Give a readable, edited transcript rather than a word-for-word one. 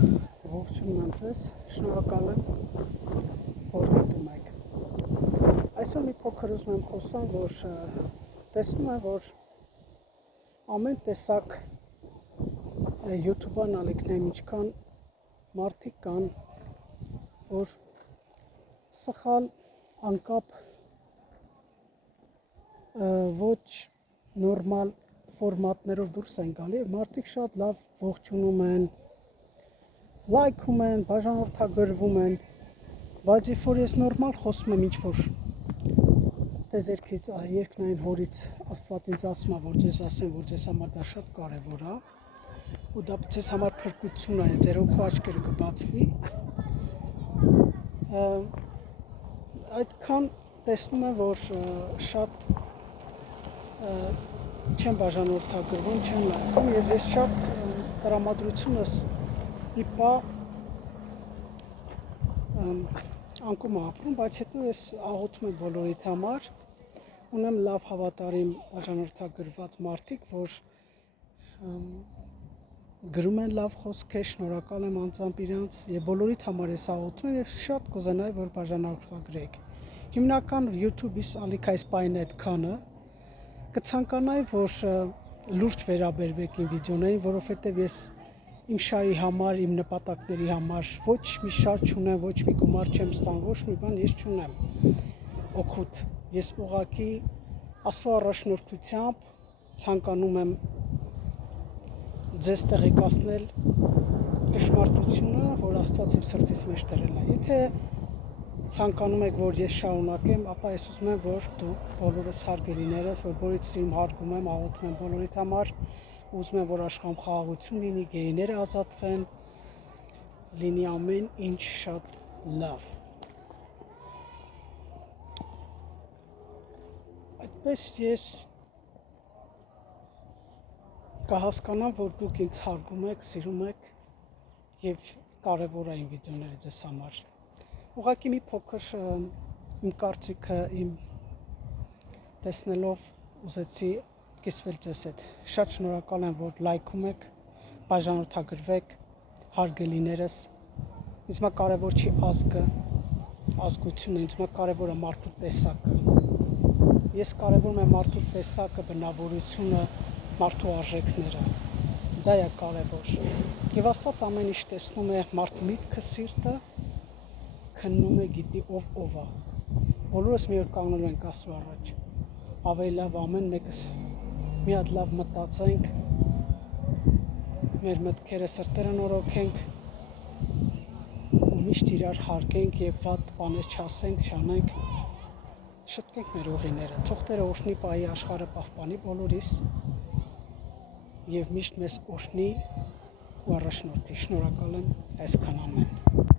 Ողջունում եմ ձեզ, շնորհակալ եմ, որ դիտում եք։ Այսօր մի փոքր ուզում եմ խոսամ, որ տեսնում եմ, որ ամեն տեսակ YouTube-ան ալիքներում ինչքան մարդիկ կան, որ սխալ անկապ ոչ նորմալ ֆորմատներով դուրս են գալի, մարդիկ շատ լավ ողջունում են, լայքում են, բաժանորդագրվում են, բայց երբ որ ես նորմալ խոսում եմ ինչ-որ տեզերքից, երկնային հորից Աստված ինձ ասում է, որ ձեզ ասեմ, որ ձեզ համար դա շատ կարևոր է, ու դա ձեզ համար փրկություն է, ձեր հոգու աչքերը կբացվի, այդքան տեսնում եմ, որ շատ չեն բաժանորդագրվում, չեն լայքում, և ես շատ տրամադրությունս մի պահ անկում ապրում, բայց հետո ես աղոթում եմ բոլորիդ համար, ունեմ լավ հավատարիմ բաժանորդագրված մարդիկ, որ գրում են լավ խոսքեր, շնորհակալ եմ անձամբ իրանց, և բոլորիդ համար ես աղոթում եմ և շատ կուզենայի, որ բաժանորդագրեք։ Հիմնական YouTube-իս ալիք այս պահին այդքանը, կցանկանայի, որ լուրջ վերաբերվեք իմ վիդեոներին, որովհետև ես իմ շահի համար, իմ նպատակների համար ոչ մի շահ չունեմ, ոչ մի գումար չեմ ստանում, ոչ մի բան ես չունեմ օգուտ։ Ես ուղղակի Աստծո առաջնորդությամբ ցանկանում եմ ձեզ տեղեկացնել ճշմարտությունը, որ Աստված իմ սրտից մեջ դրել է։ Եթե ցանկանում եք, որ ես շարունակեմ, ապա ես ուզում եմ, որ դուք բոլորս հարգելիներս, որ բոլորիդ սիրում հարգում եմ, աղոթում եմ բոլորիդ համար, ուզում եմ, որ աշխարհում խաղաղություն լինի, գեյները ազատվեն, լինի ամեն ինչ շատ լավ։ Այդպես ես կհասկանամ, որ դուք ինձ հարգում եք, սիրում եք և կարևոր է իմ վիդեոները ձեզ համար։ Ուղղակի մի փոքր իմ կարծիքը տեսնելով ուզեցի կիսվել ձեզ հետ։ Շատ շնորհակալ եմ, որ լայքում եք, բաժանորդագրվեք, հարգելիներս։ Ինձ մա կարևոր չի ազգը, ազգությունը, ինձ մա կարևոր է մարդու տեսակը։ Ես կարևորում եմ մարդու տեսակը, բնավորությունը, մարդու արժեքները։ Դա է կարևոր։ Եվ Աստված ամեն ինչ տեսնում է, մարդու միտքը, սիրտը, քննում է, գիտի ով է։ Բոլորս մի օր կանգնելու ենք Աստծո առաջ։ Ավելի լավ ամեն մեկս մի հատ լավ մտածենք, մեր մտքերը, սրտերը նորոգենք ու միշտ իրար հարգենք և վատ բաներ չասենք, չանենք, շտկենք մեր ուղիները, թող Տերը օրհնի, պահի, աշխարհը պահպանի բոլորիս և միշտ մեզ օրհնի ու առաջնորդի։ Շնորհակալ եմ, այսքան ամեն։